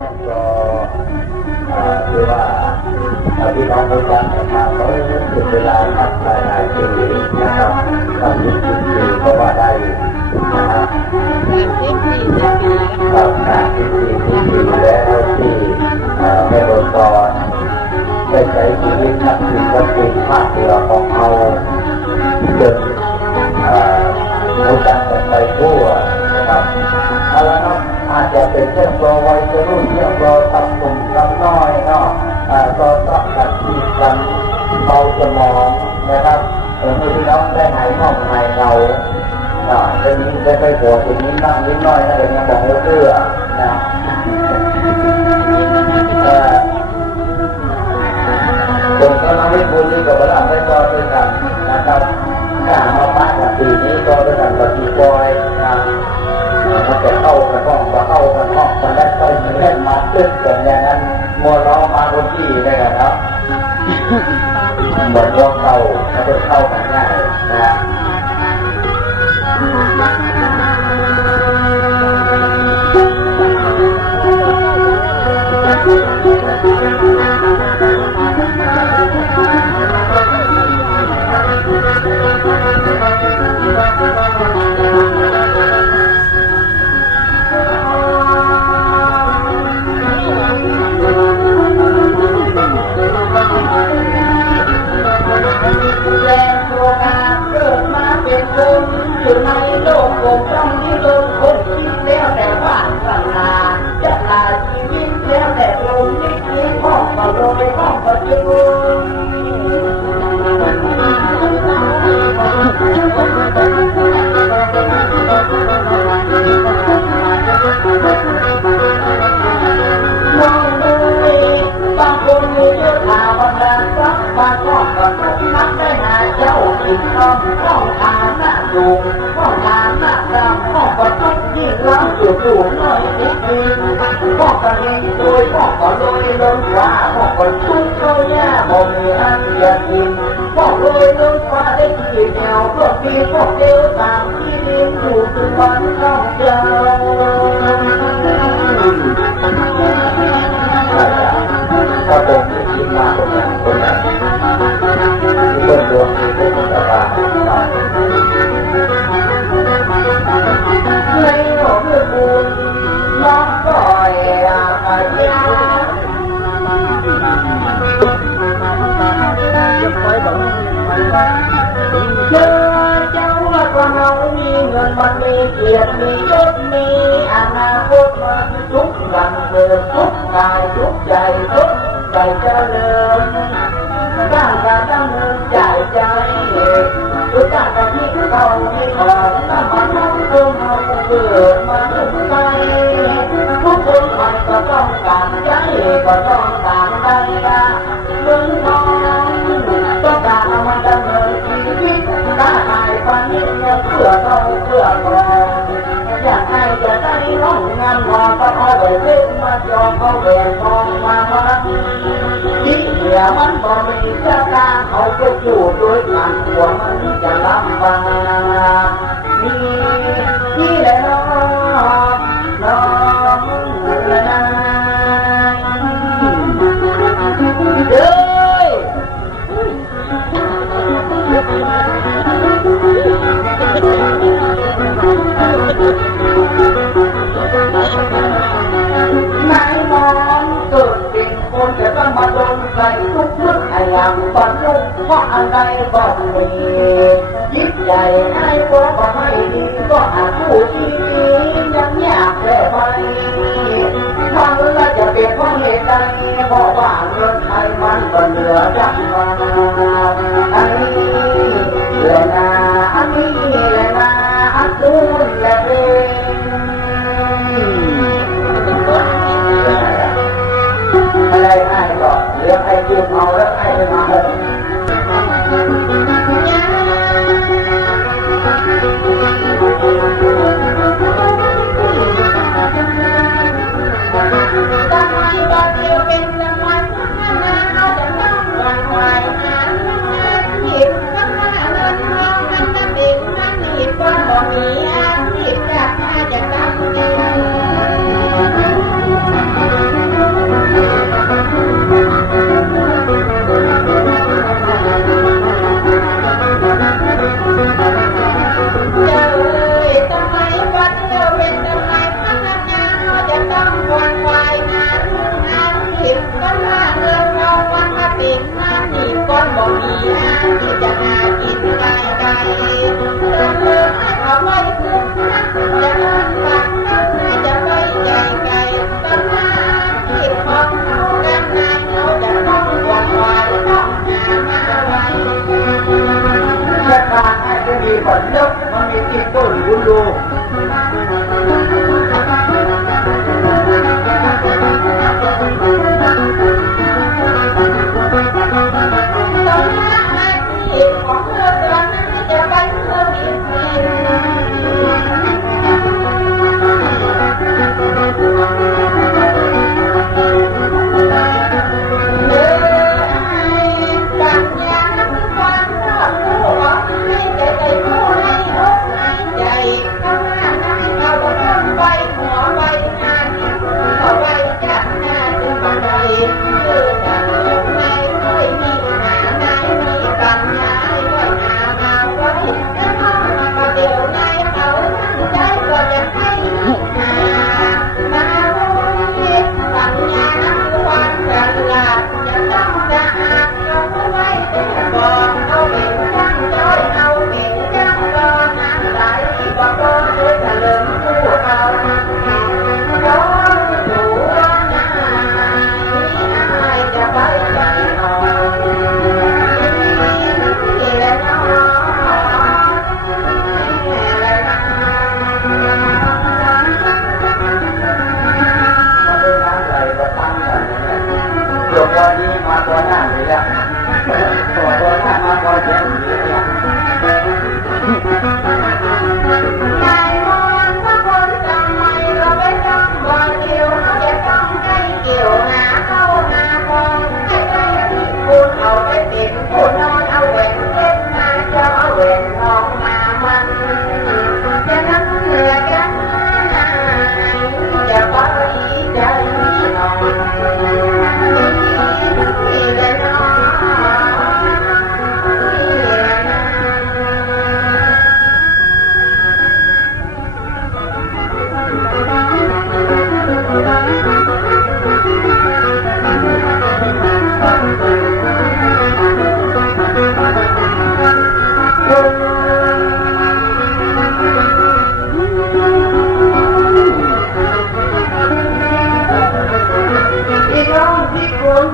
ก็คือว่าพี่น้องประชาชนมาเขาถึงเวลาทำหลายปีนะครับทำยุคปีก็ว่าได้นะฮะครับ40 ปีแล้วที่แม่โดนตอนได้ใช้ชีวิตนักศิลปินภาคเหนือของเราจนรู้จักกันไปทั่วนะครับเอาละครับอาจจะเป็นเรื่องโปรไว้จะรุ่นเรื่องโปรตับกลุ่มตับน้อยเนาะก็ต้องกันที่กันเบาสมองนะครับเมื่อพี่น้องได้หายห้องหายเราจะมีจะไปปวดอย่างนี้นั่งนิดหน่อยนะเดี๋ยวยังบอกเรื่อนะผมก็มาให้คุณนี่กับพระรามได้ก็ด้วยกันนะครับถ้ามาป้ากับปีนี้ก็ด้วยกันกับปีบอยนะมันจะเข้ากันห้องมาเข้ากันห้องมันได้ไปเล่นมาตึ้งกันอย่างนั้นมัวร้องมาคนที่ได้กันครับเหมือนว่าเข้าแล้วก็เข้ากันง่ายนะอยู่ในโลกโลกต้องที่ลงคนคิดแล้วแต่ว่าสังลาจะลาชีวิตแล้วแต่ลมนิดนิดห้องก็โดยห้องก็จุมมองดูบางคนมีเยอะข่าวบางอย่างสักบางข้อก็ทุกนักได้หาเจ้าติดต้องทานหน้าดูต้องทานหน้าดำต้องก็ทุกยิ่งล้ำอยู่ดูหน่อยนิดนึงต้องก็เห็นโดยต้องก็โดยล้นว่าต้องก็ทุกเขาแย่บ่มีอันอยากกินต้องโดยล้นว่าได้กี่แนวพวกพี่พวกเดียวตามที่เลี้ยงอยู่ทุกวันต้องเจอถ้าผมจะกินมาคนนั้นทุกคนดวงดีเป็นสบายในโลกบุญน้องก็อยากไปยาเจ้าว่าก็เรามีเงินมันมีเกียรติมียศมีอนาคตมันทุกวันเกิดทุกกายทุกใจทุกใจเจริญร่างกายดำเนินใจทุกการกระทำเขาไม่ขอถ้ามันต้องตัวเราเกิดมาถึงใจทุกคนมันก็ต้องการใจก็ต้องการใจมึงมองต้องการเอามาดำเนินชีวิตถ้าหายฝันเพื่อเราเพื่อเราอยากให้จะได้ร้องงานมาก็เอาไปเล่นมาจองเอาแหวนทองมาที่เหลือมันบ่มีเจ้าตาเขาก็อยู่ด้วยกันหัวมันจะลำบากนี่แหละน้องน้องนะเด้อนายมองเกิดเป็นคนจะต้องมาโดนใส่ทุกข์ไอ้ยังบันลุกเพราะอะไรบ้างมียิ่งใหญ่ให้พวกก็ไม่ดีก็อาจผู้ที่ยังยากแค่ไปฟังแล้วจะเป็นเพราะเหตุใดเพราะว่าเงินไทยมันก็เหลือจังมาอันนี้แหละนะอันนี้แหละนะอันนู้นแหละเองอะไรให้ก็เรื่องให้ยืมเอาแล้วให้ไปมามี วันวายงานงานผิดก็ล่าเรื่องเราวันมาติดงานอีกก้อนบ่มีงานที่จะหากินได้ไกลเลิกให้เขาไว้คืนนะจะเลิกฝากน้ำจะไปใหญ่ไกลต้นมาผิดของเขาด้านในเขาจะต้องวันวายต้องหามาไว้จะทางให้จะมีผลลัพธ์มันมีจิตต้นรู้ดู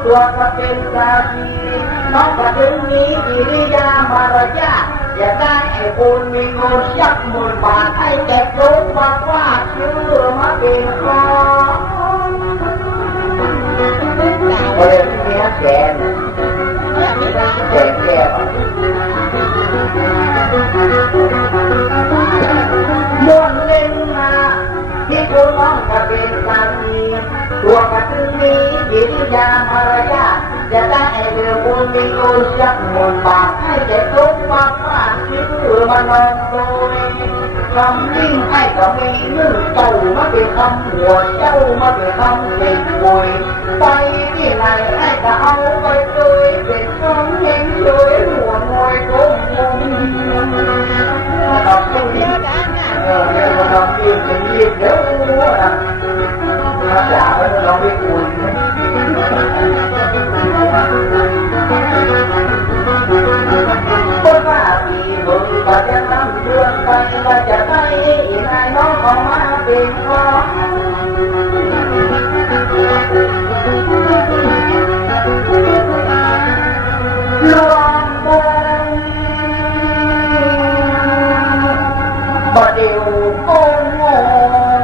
ตัวก็เป็นกาลีน้องก็ถึงมีกิริยามารยาทอยากได้ไอ้คนมีเงินสัก10,000 บาทให้แต่รู้ว่าชื่อมาเป็นของเปิดเมียแกนแกนแก้วม้วนเล่นมาที่คุณน้องก็เป็นกาลีตัวก็ถึงมีกิริยามารยาทจะได้ไอ้เรื่องคนมีเงินสัก10,000 บาทให้แต่รู้ว่าชื่อมานอนโดยคำนิ่งให้ก็มีนึ่งเต่ามาเป็นคำหัวเจ้ามาเป็นคำเป็นป่วยไปที่ไหนให้ก็เอาไปเลยเป็นคำเฮงเลยหัวงอยก้มงงทำตู้นี้เนี่ยมันทำยืนเป็นยืนเดี๋ยวนะภาษามันเราไม่คุยคนว่ามีบุญก็จะนำเรื่องไปว่าจะให้นายน้องของมาเป็นของลวงบงบ่เดียวโกงง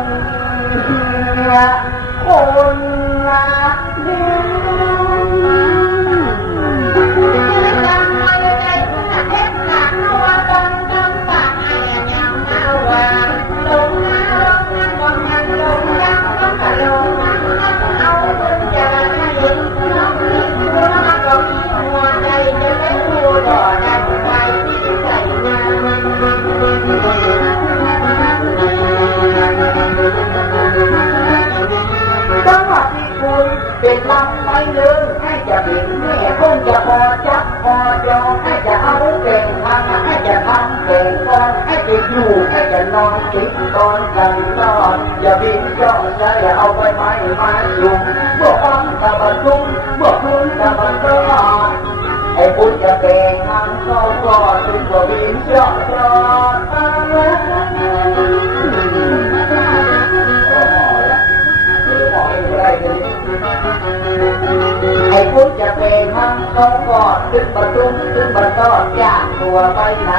คนละเดียวล คุณเป็นลำไม่เลือให้จะบินแม่คงจะพอจับพอยอมให้จะเอาเก่งทำให้จะทำเก่งก่อนให้จะอยู่ให้จะนอนกินตอนกันนอนอย่าบินย่อใจเอาไปไม้มายุ่งเมื่อฟังตะบันทุ่งเมื่อคืนตะบันเริ่มไอ้คุณจะเก่งทำก็ก็ถึงกว่าบินย่อจอดไอ้คุณจะเป็นทั้งเขากอดขึ้นบรรทุกขึ้นบรรทอดย่างตัวไปไหน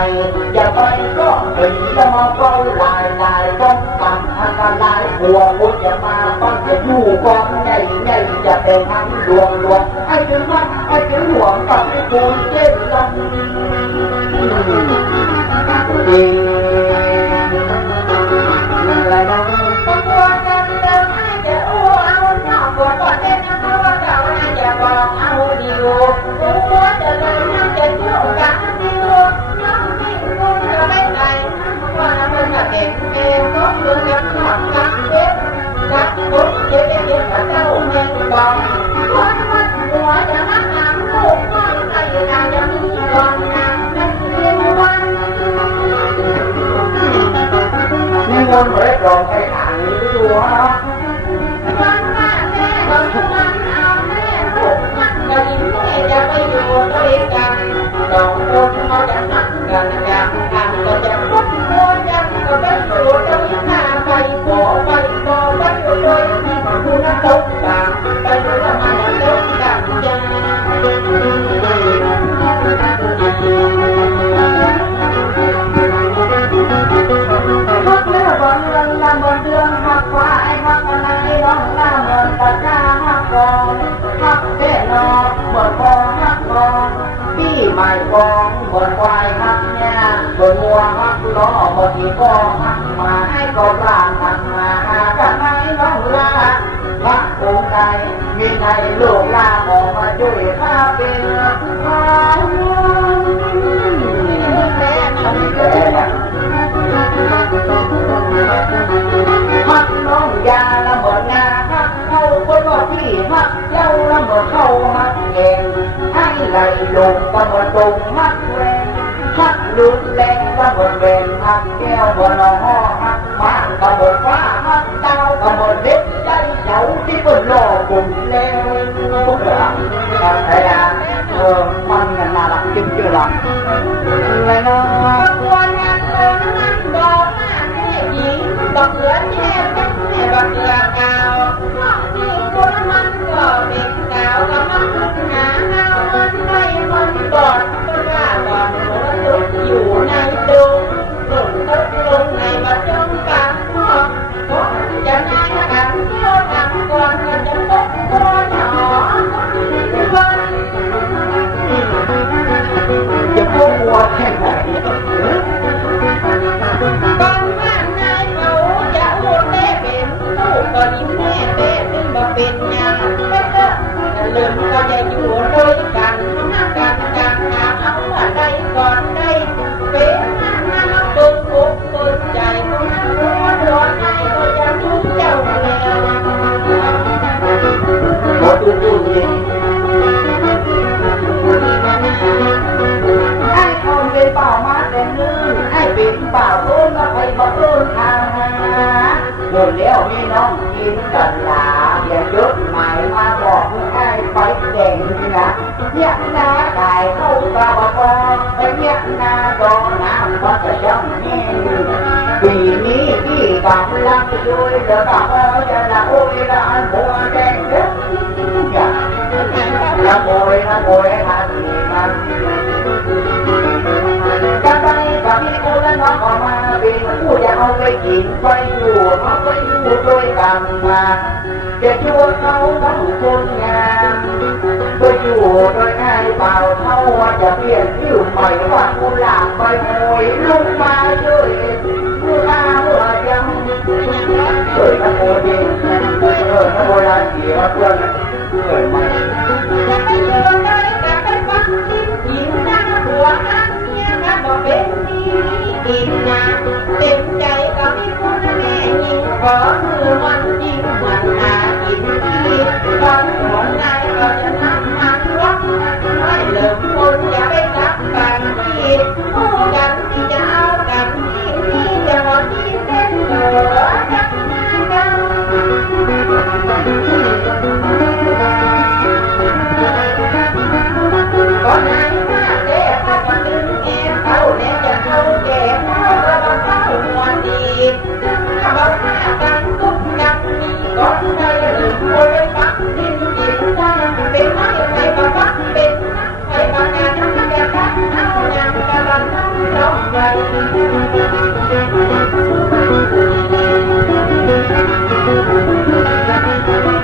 อย่าไปก็เห็นจะมาเฝ้าลายลายป้องกันอันตรายหัวคุณจะมาปั้นจะอยู่กองใหญ่ใหญ่จะเป็นทั้งหลวงหลวงไอ้ถึงมันไอ้ถึงหัวกับไอ้คุณเจ็บลงดีอะไรนะตัวกันเดิมให้จะอ้วนเอาหน้าปวดปวดเต้นนะเพราะว่าเจ้าน่าจะบอกเอาดีอยู่ตัวจะเดินนั่งจะเที่ยวกันดีอยู่น้องนี่คุณจะไม่ไหนว่ามันจะเด็กเองก็เรื่องกันหลับกันเด็กกันปุ๊บเด็กเด็กกับเจ้าเมืองบอกคนมันหัวจะนั่งน้ำลูกก็ใส่ตาจะมีก่อนน้ำนั่นเรียกว่านี่คนเล็กลองใช้ขานี้ไปดูฮะวันแม่แม่เราทุกวันเอาแม่ลูกมันจะยิ้มแม่จะไปอยู่ด้วยกันสองคนเราจะหักกันอย่างทำก็จะพุทโธยังก็เป็นตัวจะวิ่งหน้าไปขอไปขอไปด้วยที่คุณนักตกต่างไปด้วยละมันตกต่างจังฮักแล้วบนเรื่องลำบนเรื่องฮักว่าไอ้ฮักอะไรน้องหน้าเหมือนตาจ้าฮักกองฮักเด่นอเหมือนกองฮักกองพี่ใหม่กองเหมือนควายฮักเนี่ยเหมือนวัวฮักล้อเหมือนอีกองฮักมาให้กองลานฮักมาหากันไหมน้องลาฮักองค์ใดมีในโลกลาออกมาช่วยข้าเป็นพานแม่ทำแก่ฮักน้องยาละเหมือนงาฮักเข้าคนว่าพี่ฮักเจ้าละเหมือนเข้าฮักเองให้ไหลลงก็เหมือนตรงฮักแรงฮักลุนแรงก็เหมือนเบนฮักแก้วเหมือนละห่อฮักมากก็เหมือนฟ้าฮักดาวก็เหมือนเล็กใจเจ้าที่เป็นหล่อปุ่มแล้วพวกเราไอ้ยามันกันน่ารักจริงๆหรออะไรนะวันนั้นมันบอกบักเหลือแย่แม่บักเหลือเก่าที่คนมันก็เป็นเก่าก็มันหาเงามันไม่มันบอดก็ว่าบอดหัวตุกอยู่ในตุกหล่นตกลงในบัดจงปากพวกจะนายกันเที่ยวทำก่อนก็จะพบตัวหนอจะพบวัวแค่ไหนก็ยิ้มแม่เต้ซึ่งมาเป็นงานเริ่มก็จะอยู่ด้วยกันกันกันหาเอาอะไรก่อนได้เป็นงานเปิดอกเปิดใจก็มันร้อนร้อนให้ก็จะรู้เจ้าแล้วขอตื่นตื่นเย็นไอ้คนเป็นเป่ามาแต่นื่นไอ้เป็นเป่าต้นก็ไปมาต้นทางหมดแล้วมีน้องกินกันหลาอย่าเยอะหมายมาบอกให้ไปแข่งนี่นะเนี่ยนาไก่เข้ากระบอกไปเนี่ยนาดองน้ำมันจะย่ำแห้งปีนี้ที่กำลังช่วยเดือดร้อนจะละโอยละอันบัวแดงเด้อละโอยละโอยทันทีมันกันไปกับพี่กูและน้องออกมาเป็นผู้จะเอาไปกินไปอยู่เอาไปอยู่ด้วยกันมาจะชวนเขาทั้งคนงานไปอยู่โดยง่ายเปล่าเท่าว่าจะเปลี่ยนผิวใหม่ว่ากูหลากไปโวยลุกมาช่วยเมื่อข้าเมื่อยังเกิดขโมยดีขโมยราศีมาเพื่อนเกิดใหม่จะไปอยู่ด้วยกันไปฟังยิ้มนั่งหัวอันเนี้ยนะบอกเป็นดีกินนะเต็มใจกับ ก็มีคนแม่ยิงขอมือมันยิงมันหากินที่บางหัวนายก็จะนำมันวัดไม่เลิกคนอย่าไปจับกันที่คู่กันที่จะเอากันที่จะหมดที่เส้นเหลือกันก็ไหนมาเด็กถ้าก็ดึงเอวเขาแล้วจะเข้าแก่เข้าแล้วก็เข้าหัวดีถ้าบอกหน้ากันทุกกันนี่ก็ได้หรือคนไปฟักดิ้นจิตได้เป็นไม้ไปมาฟักเป็นไปมางานทั้งแก่ฟักเอาอย่างกระลันทั้งร้องใหญ่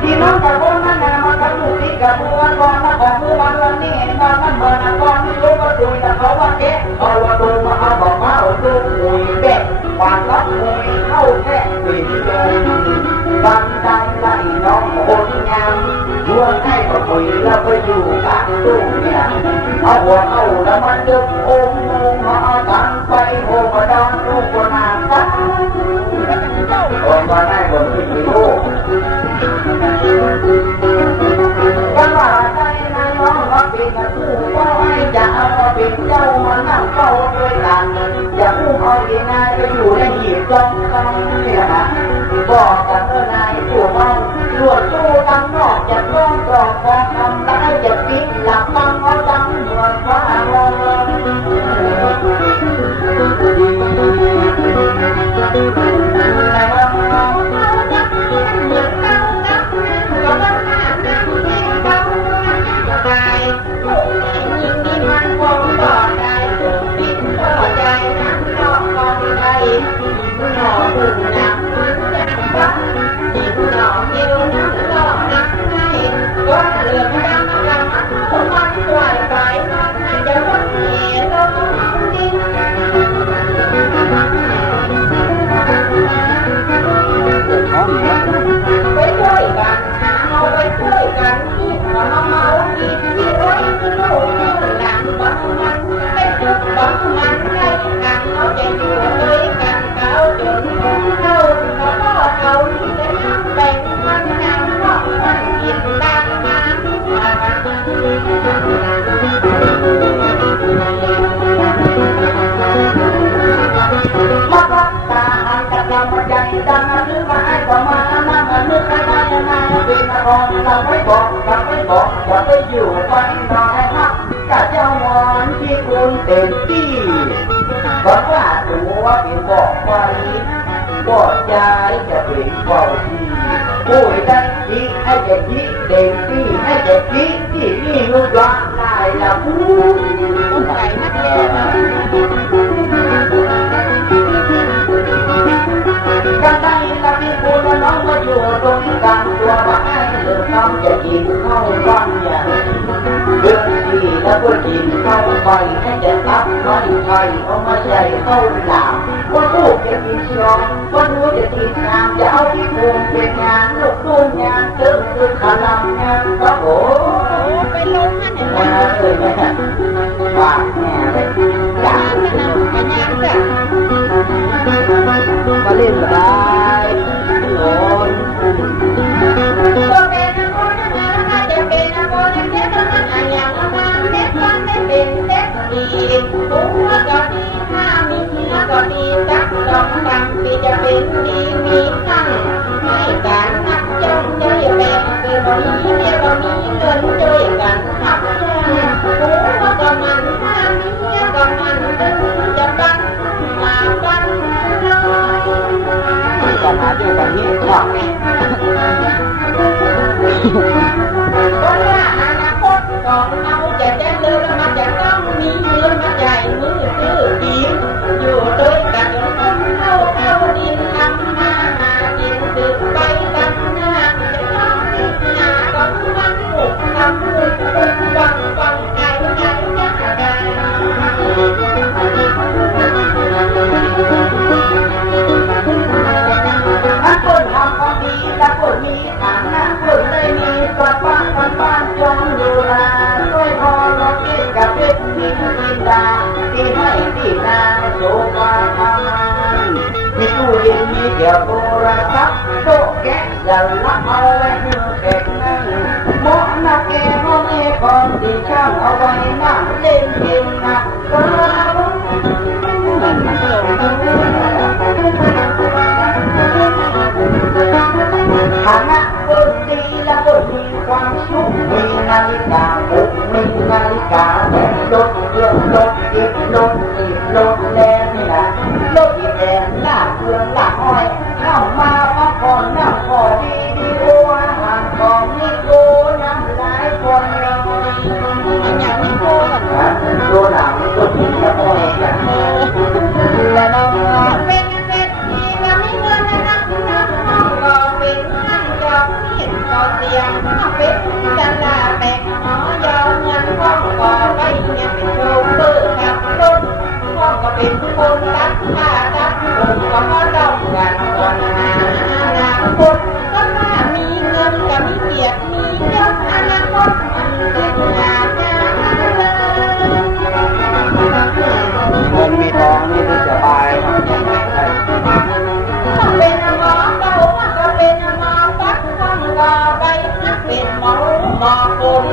ที่น้องกับคนนั้นมาทำลูกที่กับบัวก่อนมาบอกมือวันละนี่ตอนนั้นเมื่อนั้นก่อนไม่รู้ว่าดูแต่เขาว่าเอ๊ะเอาว่าดูมาเอาบอกมาเอาดูมุยแบกวางรับมุยเข้าแค่ปิดลงบังใจไหลน้องคนงามชวนให้ก็คุยแล้วไปอยู่กับตู้เนี่ยเอาหัวเอาแล้วมันดึกองค์ลงมาเอาตังไปโหมาดอนลูกคนหาตั้งคนมาได้คนที่มีลูกกันว่าใจนายน้องมาเป็นกันผู้ก็ให้จะเอามาเป็นเจ้ามานั่งเฝ้าด้วยกันอย่าอุ้มเอาดีนายไปอยู่ในหีบต้องเนี่ยนะบอกกันเออนายผู้เมาหลวดตู้ตั้งนอกจะต้องกรอกพอทำได้จะปิดหลับฟังเอาดังเหมือนฟ้าลงแต่ว่าเราจะเหมือนเก่านะก็ต้องหาหน้าที่เก่าใจยิ่งมีมันคงต่อได้ถึงปิดต่อใจน้ำนอกก่อนใจหน่อบุญหนักมันยังบ้ายิ่งหน่อเกี่ยวน้ำหล่อนักให้ก็เหลือไม่ได้มาทำมันปล่อยไปมันจะรดเหตุลงดินไปช่วยกันเอาไปช่วยกันที่หัวเมาที่ที่ไว้ที่โลกที่หลังบังมันไปจุดบังมันได้กันเขาจะอยู่ด้วยกันเขาจนเขาเขาที่จะนั่งแบ่งมันนั่งเพราะมันกินตามมามาพักตาหันกับเราใจดังหรือมาให้ต่อมานั่งนึกให้ได้ยังไงเป็นนรกเราไม่บอกอย่าไปอยู่ฟังรอให้พักกับเจ้าวอนที่คุณเต็มที่บอกว่าตัวเป็นบอกไว้บอกใจจะเป็นบอกที่ผู้ใดที่ให้จะคิดเต็มที่ให้จะคิดที่นี่ลูกหลานได้ละพูดต้องใส่นักเรียนกันได้ละพี่พูดน้องมาอยู่ตรงกลางตัวมาให้เดินน้องจะกินข้าวบ้านอย่างเดินที่แล้วก็กินข้าวไปให้จะตักน้อยไทยเอามาใส่ข้าวหลามว่าลูกจะกินชองว่าหนูจะกินงามจะเอาที่ภูมิเป็นงานลูกตุ้งงานเติมคือขลังงานก็โอ้ไปลงนั่นเห็นไหมเลยไหมปากแง่เลยอยากขนาดกันยังจ้ะมาเล่นได้โอนตัวเป็นคนถ้าจะเป็นคนเด็กก็มันอย่างมาเด็กก็ไม่เป็นเด็กดีหัวก็ดีถ้ามีเนื้อก็ดีจักลองดังที่จะเป็นดีมีขั้นไม่การนักจ้องใจแบ่งคือบ่มีเมียบ่มีเงินช่วยกันทับแย่หัวก็มันถ้ามีเมียก็มันถึงจะบันมาบันเลยปัญหาเดียวกันนี้ค่ะก็ว่าอนาคตของเราจะเจริญมันจะต้องมีเงินมาใหญ่มือซื้อกินอยู่ด้วยกันจนคนเข้าดินทำมาหากินสืบไปกันหน้าจะต้องมีหน้าก็มันถูกทำถูกฟังไกลไกลยังไงถ้าคนทำความดีถ้าคนมีฐานะคนได้มีกว่าบ้านจงดูแลช่วยพอเราคิดกับเพชรมีจินดาที่ให้ที่นาโสภาทานมีตู้เย็น ยวโทรศัพท์โต๊ะแกะอย่าละเอาไว้มือแข็งนั่งหมอนักแกห้องเอก่อนที่ช่างเอาไว้นั่งเล่นเกมนักกระฐานะบนดีและบนมีความสุขมีนาฬิกาปลุกมีนาฬิกาแบบรถเครื่องรถอีกรถอีกรถแรงนี่นะรถอีกแรงหน้าเครื่องหลักอ้อยเข้ามาพักผ่อนนั่งพอดีดีโออาหารของนิโก้น้ำลายคนเราอย่างนิโก้กันตัวหนังตัวจริงแล้วก็อย่างและน้องเป็นที่ว่าไม่เงินนะครับก็เป็นข้างจอบมีดก็เสียงเป็นจันลาแตกหอยาวเงินห้องก็ไปเนี่ยเป็นโชเฟอร์ขับรถห้องก็เป็นคนตัดผ้าตัดผมก็มาเล่ากันวันอนาคตก็ถ้ามีเงินก็มีเกียรติมียศอนาคตมันเป็นงานเงินมีทองนี่สบายเป็นหมอเก่าก็เป็นหมอปักห้องก็ไปนักเป็นหมอคน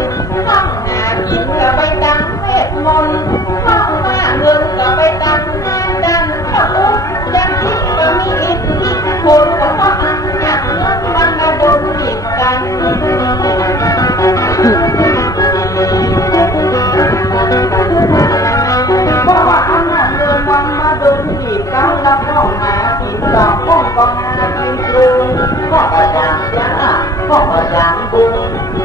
ห้องหากินก็ไปตั้งเวทมนต์ห้องมาเงินก็ไปตั้งงานดันก็ปุ๊บยังที่ก็มีอิทธิพลก็เพราะอำนาจเงินมันมาโดนหยิบกันเพราะว่าอำนาจเงินมันมาโดนหยิบกันแล้วห้องหากินก็ห้องก็หากินครูห้องก็จางยาห้องก็จางบุญ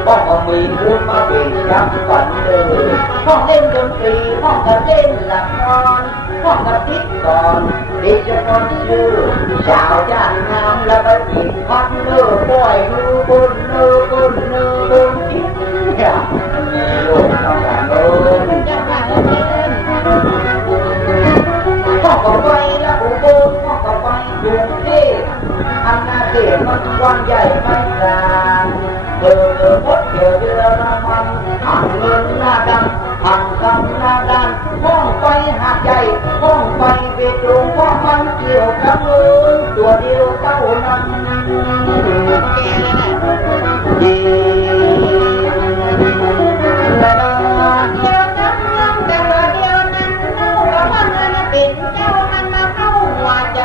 ห้องก็มีบุญมาเป็นรับฝันเลยห้องเล่นดนตรีห้องก็เล่นละครห้องก็ติดก่อนติดจะคนชื่อชาวย่านงามแล้วก็ติดพักเนื้อป่วยมือบนเนื้อบนเนื้อบนจิตเนี่ยมีลูกต้องการเงินจะมาเล่นห้องก็ไปแล้วอุบลห้องก็ไปกรุงเทพอำนาจเขตมันกว้างใหญ่ไม่กลางพดเดือน้ำมันหักเงินหน้าดำหักคำหน้าด้านห้องไปหาดใหญ่ห้องไปเวทลงเพราะมันเกี่ยวกับเงินตัวเดียวเท่านั้นดีและดาเดียวนั้นแต่ว่าเดียวนั้นรู้ว่ามันเป็นเจ้ามันมาเข้าหัวใจ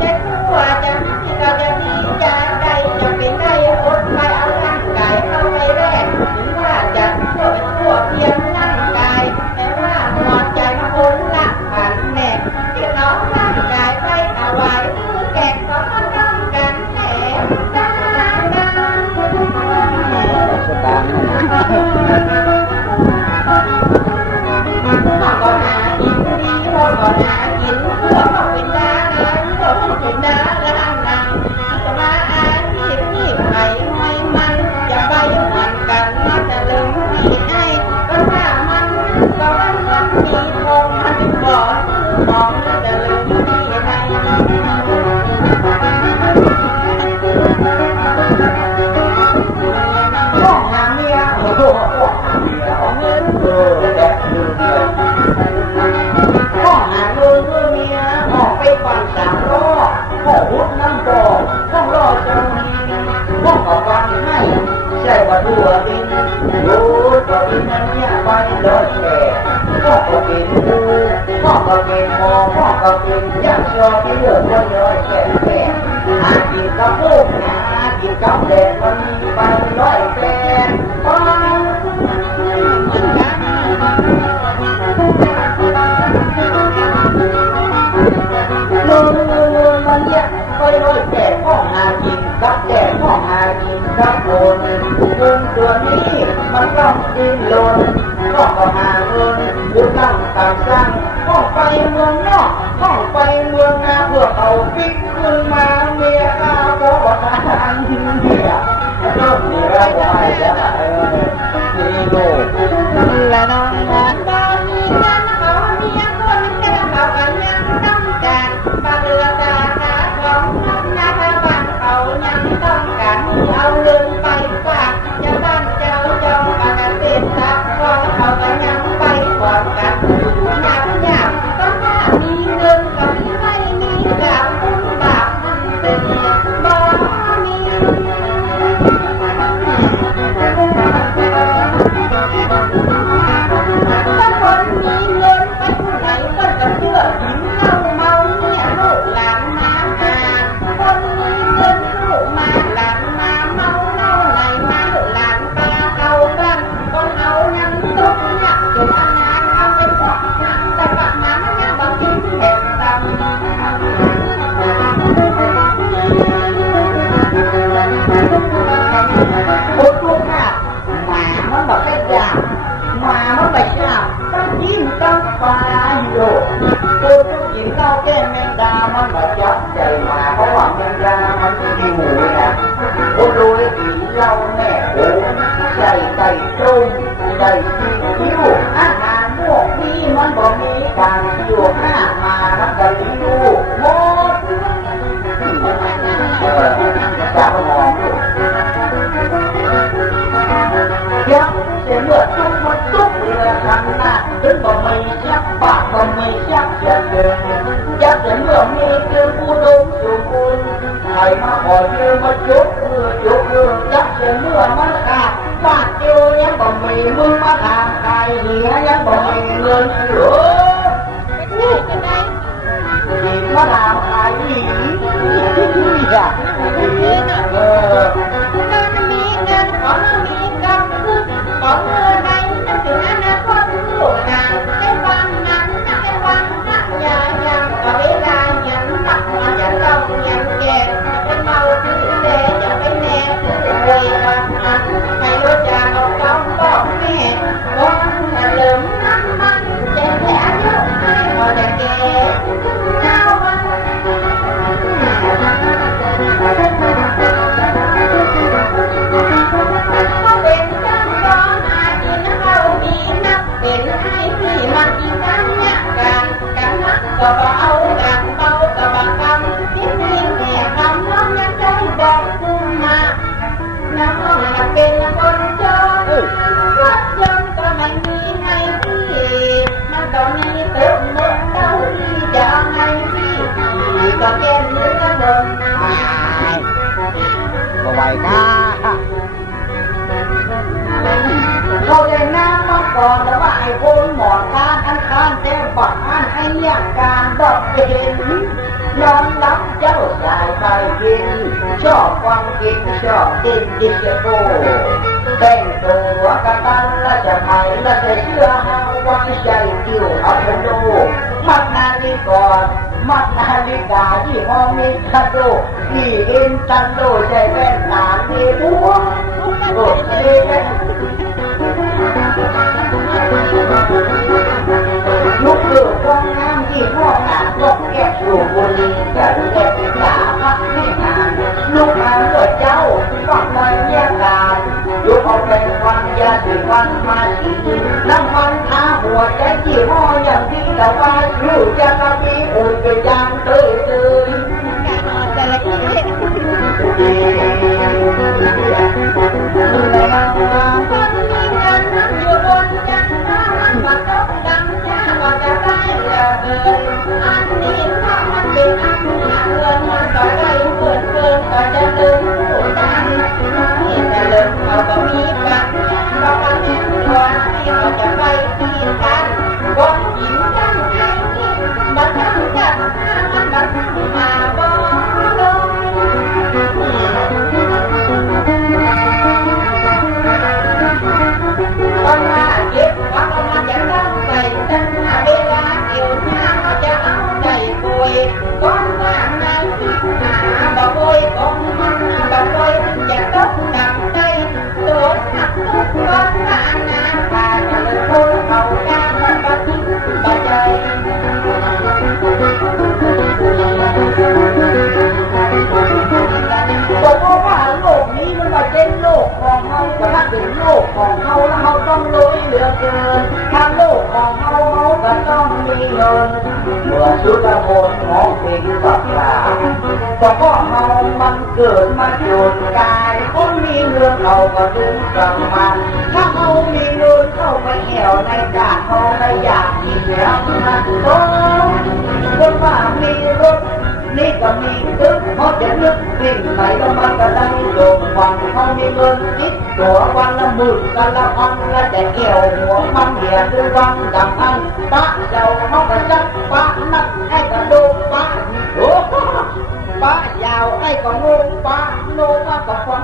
จะทั่วจะก็จะดีจะได้จะเป็นได้อดไปเอาร่างกายเข้าไปแรกถึงว่าจะทั่วเพียงร่างกายแต่ว่าหัวใจคนละผ่านแหนกที่น้องร่างกายไปเอาไว้คือแก่ก็มันต้องกันแหนกดังสตางค์พ่อก็หากินดีพ่อก็หากินเพื่อพ่อเป็นดาราเพื่อพ่อเป็นดาราดังก็มาอาชีพที่ใครไม่มันจะไปเหมือนกันมาจะลืมที่ให้ก็ถ้ามันก็ว่ามันมีทองมันบ่ทองจะลืมที่ให้ห้องหาเมียห้องหาเมียเงินแต่ลืมเลยห้องหาเงินเมียห้องไปปั่น3 ล้อห้องหุดน้ำบ่อห้องรอเจ้าห้องก็ฟังให้ใช่ว่าตัวดินรู้ตัวดินนั้นเนี่ยไปรถแก่ห้องก็เป็นดูห้องก็เป็นมอห้องก็เป็นยักษ์ชอที่เลือกว่าย้อยแก่แก่หากินกับพวกหากินกับแดดมันไปร้อยแปดห้องมันเนี่ยไปร้อยแปดห้องหากินกับแดดห้องหากินกับโอนเงินตัวนี้มันต้องดิ้นรนห้องก็หาเงินอยู่ตั้งต่างสร้างห้องไปเมืองนอกห้องไปเมืองนาเพื่อเอาปิ๊กขึ้นมาเมียข้าเพราะว่าทางเมียโลกนี้เราไหวจะมีโลกและน้องตอนนี้ฉันขอเมียคนเดียวเขากันยังต้องการบาเรือตาตาของน้องนาทบ้านเขายังต้องการเอาเรื่องไปฝากเจ้าบ้านเจ้าจองปากเต็มตาก็เขากันยังไปกอดกันหนักหยาบต้องหามีเงินกับไม่มีกาบบุญบาปมันเต็ม กินเหล้าแก้แมงดามันมาจับใจมาเพราะว่าแมงดามันหิวนะคนรวยกินเหล้าแม่โอ้ใจไก่ต้มใจซีอิ๊วอาหารพวกนี้มันบ่มีการอยู่ห้ามาแล้วก็ลิ้วหมดจับมองยักษ์เสียเลือดทุกมันทุกเรือข้างหน้าถึงบ่มียักษ์ปากบ่มียักษ์จะเดินยักษ์เสียเลือดมีเพียงผู้ดมสู่คุณใครมาขอยืมมาจุกมือยักษ์เสียเลือดมันขาดบาดเดียวยังบ่มีมึงมาทางใครเหี้ยยังบ่มีเงินเหลือหินมาทางใครหินอย่ามีเงินของมีกำคือของเมื่อใดจะถึงอนาคตผู้งานให้ฟังนั้นจะให้ฟังนะอย่ายังก็เวลายังตักมันจะต้องยังแก่จะเป็นเมาถือเดจะเป็นแนวถือเวลานั้นให้รู้จักเอาคำบอกแม่บอกถ้าเริ่มน้ำมันจะแผลเยอะให้พอจะแก่เจ้ามันเป็นจังร้อนหากินเขาดีนักเป็นให้พี่มากินน้ำเนี่ยกันนักก็บ่เอากันเบาก็บ่กำที่มีแม่คำน้องยังใจบอกขึ้นมาน้องอยากเป็นคนจนรถยนต์ก็ไม่มีให้พี่มันก็มีเติมเงินเท่าที่จะให้พี่ก็แค่เนื้อเดิมบ่ไหวนะเขาได้น้ำมาก่อนแล้วว่าไอ้คนหมอนทานอันคานแต่บักอันไอ้เนี่ยการบอกเห็นยอมรับเจ้าสายไปกินชอบฟังกินชอบกินดิเจโก้แต่งตัวกระตันและจะไหมและจะเชื่อหาว่าใจคิวเอาไปดูมัดนาฬิกาที่ห้องมีคาโดที่อินตันโดใจแว่นตามีบัวโอ้ดีไหมลูกเลือดฟองน้ำที่ห้องอ่างก็แก้สูบบุหรี่กันแก้ปีศาจพักไม่นานลูกอ่างเลือดเจ้าฟังมันแยกการลูกเอาเป็นวันยาสีวันมาสีน้ำมันทาหัวใจที่ห้ออย่างที่เราว่าลูกจะกระปีอุ่นเป็นยางเตยแต่ละทีคนมีเงินนั่งอยู่บนจันทร์มันมาตกดำยาก็จะได้เหลือเกินอันนี้ถ้ามันเป็นอันหน้าเงินมันก็ได้เกินก็จะเดินผู้ดันนี่แต่เดินเขาก็มีปัญญาเราก็แน่นอนที่เราจะไปที่กันคนหญิงทั้งไทยนี่มันทั้งกันมันมาบอกลงตอนมาเก็บว่าเรามาจะตั้งไปตั้งเวลาเกี่ยวหน้าเราจะเอาใจป่วยก้อนว่างในหาบ่ป่วยก้อนมันบ่ป่วยจะต้องดับใจโดนหักทุกก้อนหาหน้าตาจะเลยพูดเอาการมันบ่ทิ้งบ่ใจบอกว่าโลกนี้มันมาเป็นโลกของเขาแต่ถ้าเป็นโลกของเขาแล้วเขาต้องรวยเหลือเกินถ้าโลกของเขาก็ต้องมีเงินเมื่อสุดมนต์ของเพลงสักลาแต่ก็เขามันเกิดมาโยนกายคนมีเงินเราก็ดึงกลับมาถ้าเขามีเงินเข้าไปแถวในกาเขาไม่อยากกินแล้วนะโอ้คนว่ามีรถนี่ก็มีตึกเขาจะนึกสิ่งไหนก็มันก็ได้โด่งวังเขามีเงินติดตัววันละหมื่นกันละพันและแต่เกี่ยวหัวมันเหี่ยด้วยวังดังอันปะเจ้าเขาก็จับปะนักให้กระดูกปะโอ้ปะยาวให้ก็งูปะโนมาก็ฟัง